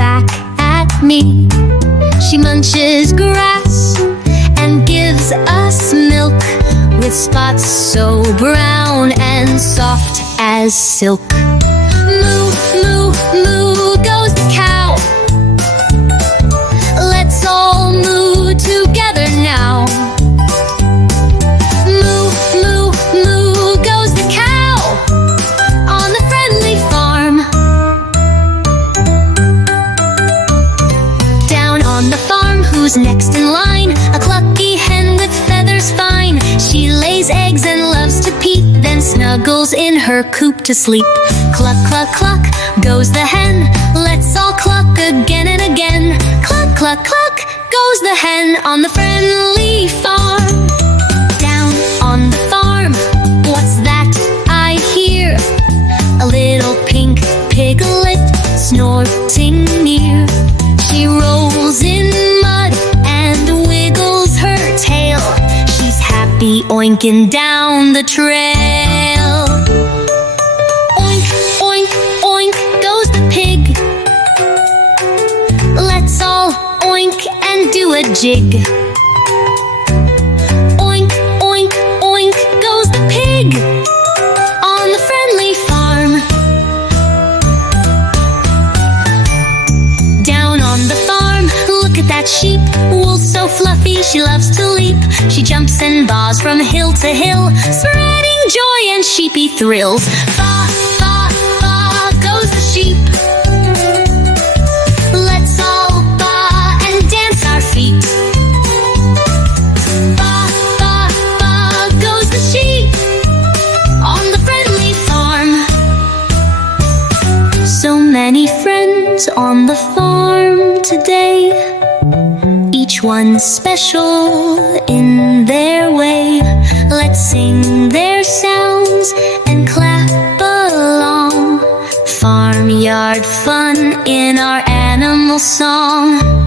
back at me. She munches grass and gives us milk, with spots so brown and soft as silk. Moo, moo, moo goes the cow. Let's all moo together now. Moo, moo, moo goes the cow on the friendly farm. Down on the farm, who's next in line? A clucky hen with feathers fine. She lays eggs and loves to peep, then snuggles in her coop to sleep. Cluck, cluck, cluck goes the hen. Let's all cluck again and again. Cluck, cluck, cluck goes the hen on the friendly farm. Down on the farm, what's that I hear? A little pink piglet snorting near. She rolls in mud and wiggles her tail. She's happy oinking down the trail. Oink, oink, oink goes the pig. Let's all oink and do a jig. Oink, oink, oink goes the pig on the friendly farm. Down on the farm, look at that sheep, wool so fluffy she loves to leap. She jumps and baws from hill to hill, spreading joy and sheepy thrills. Baa, baa, baa goes the sheep. Let's all baa and dance our feet. Baa, baa, baa goes the sheep on the friendly farm. So many friends on the farm today, each one special in their way. Let's sing their sounds and clap along. Farmyard fun in our animal song.